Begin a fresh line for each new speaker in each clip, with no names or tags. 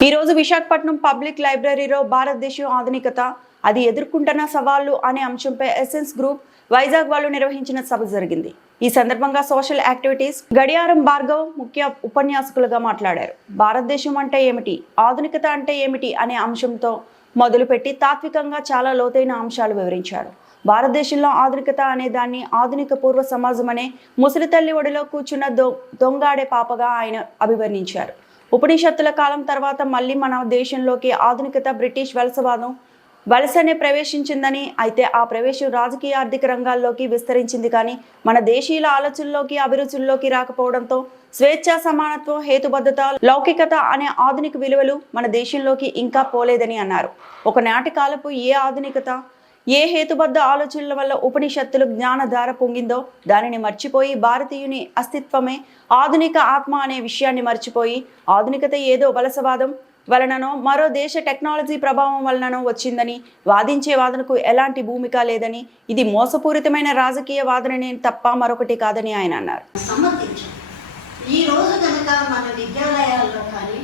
ఈ రోజు విశాఖపట్నం పబ్లిక్ లైబ్రరీలో భారతదేశం ఆధునికత అది ఎదుర్కొంటున్న సవాళ్ళు అనే అంశంపై ఎస్ఎన్స్ గ్రూప్ వైజాగ్ వాళ్ళు నిర్వహించిన సభ జరిగింది. ఈ సందర్భంగా సోషల్ యాక్టివిటీస్ గడియారం భార్గవ్ ముఖ్య ఉపన్యాసకులుగా మాట్లాడారు. భారతదేశం అంటే ఏమిటి? ఆధునికత అంటే ఏమిటి? అనే అంశంతో మొదలుపెట్టి తాత్వికంగా చాలా లోతైన అంశాలు వివరించారు. భారతదేశంలో ఆధునికత అనే దాన్ని ఆధునిక పూర్వ సమాజం అనే ముసలి తల్లి ఒడిలో కూర్చున్న దొంగాడే పాపగా ఆయన అభివర్ణించారు. ఉపనిషత్తుల కాలం తర్వాత మళ్ళీ మన దేశంలోకి ఆధునికత బ్రిటిష్ వలసవాదం వలసనే ప్రవేశించిందని అయితే ఆ ప్రవేశం రాజకీయ ఆర్థిక రంగాల్లోకి విస్తరించింది. కానీ మన దేశీయుల ఆలోచనలోకి అభిరుచుల్లోకి రాకపోవడంతో స్వేచ్ఛ సమానత్వం హేతుబద్ధత లౌకికత అనే ఆధునిక విలువలు మన దేశంలోకి ఇంకా పోలేదని అన్నారు. ఒకనాటి కాలపు ఏ ఆధునికత ఏ హేతుబద్ధ ఆలోచనల వల్ల ఉపనిషత్తులు జ్ఞానధార పొంగిందో దానిని మర్చిపోయి భారతీయుని అస్తిత్వమే ఆధునిక ఆత్మ అనే విషయాన్ని మర్చిపోయి ఆధునికత ఏదో వలసవాదం వలననో మరో దేశ టెక్నాలజీ ప్రభావం వలననో వచ్చిందని వాదించే వాదనకు ఎలాంటి భూమిక లేదని ఇది మోసపూరితమైన రాజకీయ వాదననే తప్ప మరొకటి కాదని ఆయన అన్నారు.
ఈ రోజు కనుక మన విద్యాలయాల్లో కానీ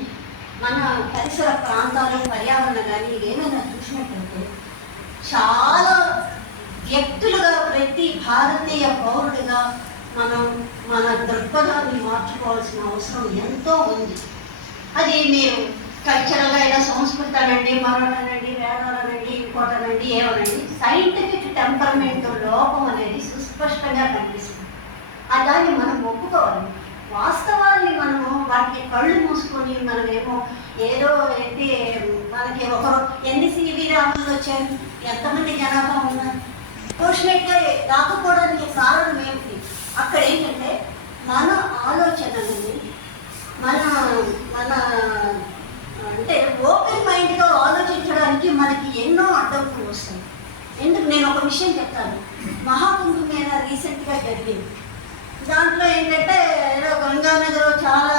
మన పరిసర ప్రాంతాలు పర్యావరణ కానీ ఏమైనా చూసినట్లయితే చాలా వ్యక్తులుగా ప్రతి భారతీయ పౌరుడిగా మనం మన దృక్పథాన్ని మార్చుకోవాల్సిన అవసరం ఎంతో ఉంది. అది మీరు కల్చరల్గా అయినా సంస్కృతి అనండి మరొకనండి వేదాలనండి ఇంకోటనండి ఏమనండి సైంటిఫిక్ టెంపర్మెంట్ లోపం అనేది సుస్పష్టంగా కనిపిస్తుంది. ఆ దాన్ని మనం ఒప్పుకోవాలి. వాస్తవాన్ని మనము వాటికి కళ్ళు మూసుకొని మనమేమో ఏదో ఏంటి మనకి ఒకరు ఎన్ని సివి ఎంతమంది జనాభా ఉన్నారు? పోషణగా రాకపోవడానికి కారణం ఏమిటి? అక్కడ ఏంటంటే మన ఆలోచనలని మన మన అంటే ఓపెన్ మైండ్గా ఆలోచించడానికి మనకి ఎన్నో అడ్డంకులు వస్తాయి. ఎందుకు? నేను ఒక విషయం చెప్తాను. మహాకుంభ మీద రీసెంట్గా జరిగింది. దాంట్లో ఏంటంటే ఏదో గంగానగర్ చాలా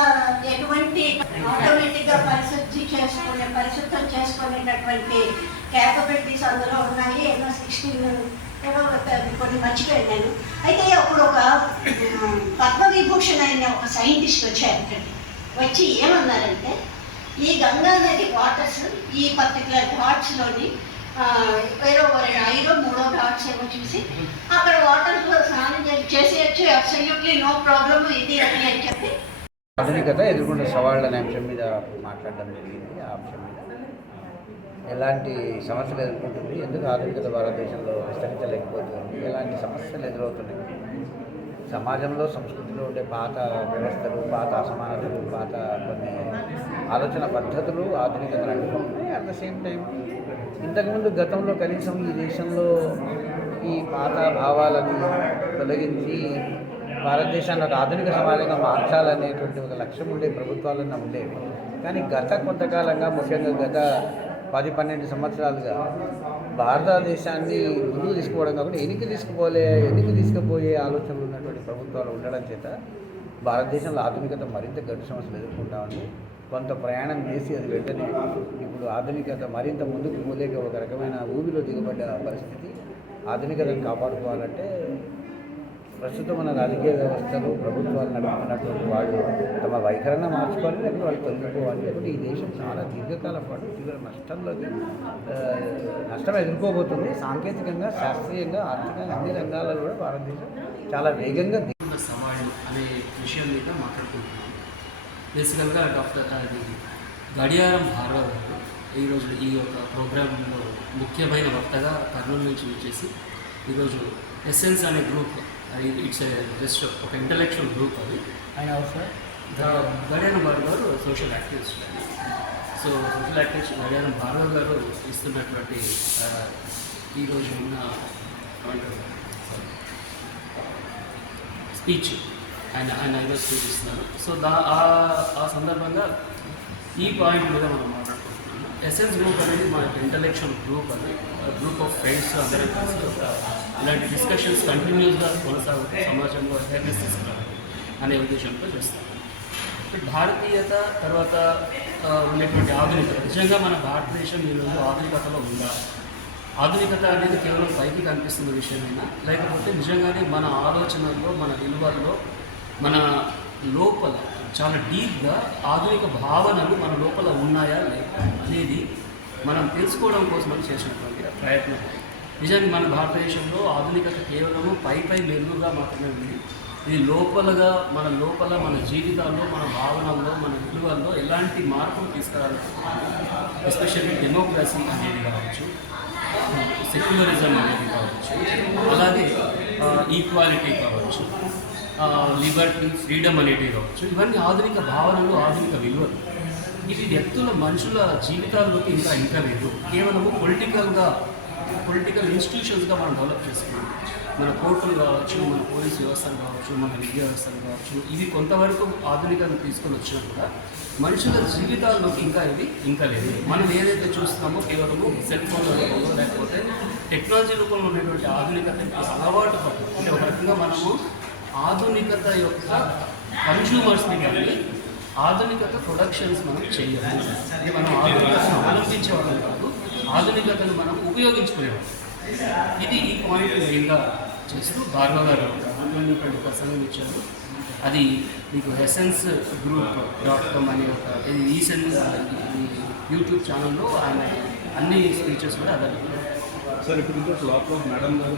ఎటువంటి ఆటోమేటిక్గా పరిశుద్ధి చేసుకునే పరిశుద్ధం చేసుకునేటటువంటి క్యాపబిలిటీస్ అందులో ఉన్నాయి ఎన్నో సిక్స్టీన్ కొన్ని మర్చిపోయాను అయితే అప్పుడు ఒక పద్మవిభూషణ్ అయిన ఒక సైంటిస్ట్ వచ్చారు ఇక్కడికి వచ్చి ఏమన్నారంటే ఈ గంగా నది వాటర్స్ ఈ పర్టికులర్ ఘాట్స్లోని ఏదో ఐదో మూడో ఘాట్స్ ఏమో చూసి అక్కడ వాటర్లో స్నానం చేసేయచ్చు అబ్సల్యూట్లీ నో ప్రాబ్లమ్ ఇది అని చెప్పి
ఆధునికత ఎదుర్కొన్న సవాళ్ళ అనే అంశం మీద మాట్లాడడం జరిగింది. ఆ అంశం మీద ఎలాంటి సమస్యలు ఎదుర్కొంటుంది? ఎందుకు ఆధునికత భారతదేశంలో విస్తరించలేకపోతుంది? ఎలాంటి సమస్యలు ఎదురవుతున్నాయి? సమాజంలో సంస్కృతిలో ఉండే పాత వ్యవస్థలు పాత అసమానతలు పాత కొన్ని ఆలోచన పద్ధతులు ఆధునికతలు అడ్డుకుంటున్నాయి. అట్ ద సేమ్ టైం ఇంతకుముందు గతంలో కనీసం ఈ దేశంలో ఈ పాత భావాలను తొలగించి భారతదేశాన్ని ఒక ఆధునిక సమాజంగా మార్చాలనేటువంటి ఒక లక్ష్యం ఉండే ప్రభుత్వాలన్నా ఉండేవి. కానీ గత కొంతకాలంగా ముఖ్యంగా గత పది పన్నెండు సంవత్సరాలుగా భారతదేశాన్ని ముందుకు తీసుకుపోవడం కాకుండా ఎనికి తీసుకుపోలే ఎనికి తీసుకుపోయే ఆలోచనలు ఉన్నటువంటి ప్రభుత్వాలు ఉండడం చేత భారతదేశంలో ఆధునికత మరింత గడ్డు సమస్యలు ఎదుర్కొంటామని కొంత ప్రయాణం చేసి అది వెంటనే ఇప్పుడు ఆధునికత మరింత ముందుకు పోలేక ఒక రకమైన ఊబిలో దిగబడ్డ పరిస్థితి ఆధునికతను కాపాడుకోవాలంటే ప్రస్తుతం మన రాజకీయ వ్యవస్థలు ప్రభుత్వాలు నడుపుకున్నటువంటి వాళ్ళు తమ వైఖరణ మార్చుకోవాలి లేకపోతే వాళ్ళు తొలగిపోవాలి లేకపోతే ఈ దేశం చాలా దీర్ఘకాల పాటు తీవ్ర నష్టంలోకి నష్టం ఎదుర్కోబోతుంది. సాంకేతికంగా శాస్త్రీయంగా ఆర్థికంగా అన్ని రంగాలలో కూడా భారతదేశం చాలా వేగంగా
ఉన్న సవాళ్ళు అనే విషయం మీద మాట్లాడుకుంటున్నాం. బేసికల్గా డాక్టర్ అది గడియారం భార్గవ్ గారు ఈరోజు ఈ యొక్క ప్రోగ్రాంలో ముఖ్యమైన వక్తగా కర్నూలు నుంచి వచ్చేసి ఈరోజు ఎస్సెన్స్ అనే గ్రూప్ ఇట్స్ జస్ట్ ఒక ఇంటలెక్చువల్ గ్రూప్ అది.
ఆయన అవసరం
ద- గడియారం భార్గవ్ గారు social activist so social activist Gadiyaram Bhargav గారు ఇస్తున్నటువంటి ఈరోజు ఉన్న స్పీచ్ ఆయన ఆయన ఏదో స్పీచ్ ఇస్తున్నారు సో దా ఆ- ఆ సందర్భంగా ఈ పాయింట్ మీద మనం మాట్లాడుకుంటున్నాం గ్రూప్ అనేది మా ఇంటలెక్చువల్ గ్రూప్ అది. గ్రూప్ ఆఫ్ ఫ్రెండ్స్ అందరూ కలిసి ఒక ఇలాంటి డిస్కషన్స్ కంటిన్యూస్గా కొనసాగుతూ సమాజంలో అవేర్నెస్ తీసుకురావాలి అనే ఉద్దేశంతో చేస్తాం. భారతీయత తర్వాత ఉన్నటువంటి ఆధునికత. నిజంగా మన భారతదేశం ఈరోజు ఆధునికతలో ఉందా? ఆధునికత అనేది కేవలం పైకి కనిపిస్తున్న విషయమైనా? లేకపోతే నిజంగానే మన ఆలోచనల్లో మన విలువల్లో మన లోపల చాలా డీప్గా ఆధునిక భావనలు మన లోపల ఉన్నాయా లేదా? అనేది మనం తెలుసుకోవడం కోసం చేసినటువంటి ప్రయత్నం. నిజానికి మన భారతదేశంలో ఆధునికత కేవలము పై పై మెరుగుగా మాత్రమే ఉంది. ఇది లోపలగా మన లోపల మన జీవితాల్లో మన భావనల్లో మన విలువల్లో ఎలాంటి మార్పులు తీసుకురావాలి ఎస్పెషల్లీ డెమోక్రసీ అనేది కావచ్చు సెక్యులరిజం అనేది కావచ్చు అలాగే ఈక్వాలిటీ కావచ్చు లిబర్టీ ఫ్రీడమ్ అనేటివి కావచ్చు ఇవన్నీ ఆధునిక భావనలు ఆధునిక విలువలు. ఇవి వ్యక్తుల మనుషుల జీవితాల్లోకి ఇంకా ఇంకా లేదు. కేవలము పొలిటికల్గా పొలిటికల్ ఇన్స్టిట్యూషన్స్గా మనం డెవలప్ చేసుకున్నాం. మన కోర్టులు కావచ్చు మన పోలీస్ వ్యవస్థలు కావచ్చు మన విద్యా వ్యవస్థలు కావచ్చు ఇవి కొంతవరకు ఆధునికతను తీసుకొని వచ్చినా కూడా మనుషుల జీవితాల్లోకి ఇంకా ఇది ఇంకా లేదు. మనం ఏదైతే చూస్తున్నామో కేవలము సెల్ ఫోన్ రూపంలో లేకపోతే టెక్నాలజీ రూపంలో ఉన్నటువంటి ఆధునికత అలవాటు పడుతుంది అంటే ఒక రకంగా మనము ఆధునికత యొక్క కన్జ్యూమర్స్ని కానీ ఆధునికత ప్రొడక్షన్స్ మనం చేయాలి అంటే మనం ఆధునికతను ఆలోచించేవాళ్ళం కాదు ఆధునికతను మనం ఉపయోగించుకునేవాళ్ళం. ఇది ఈ పాయింట్ మెయిన్గా చేస్తూ భార్గవ గారు అద్భుతమైనటువంటి ప్రసంగం ఇచ్చారు. అది మీకు ఎసెన్స్ గ్రూప్ డాట్ కామ్ అనే ఒక ఇది ఈ యూట్యూబ్ ఛానల్లో ఆయన అన్ని స్పీచెస్ కూడా అదే.
సార్ ఇప్పుడు ఇంకోటి లోపల మేడం గారు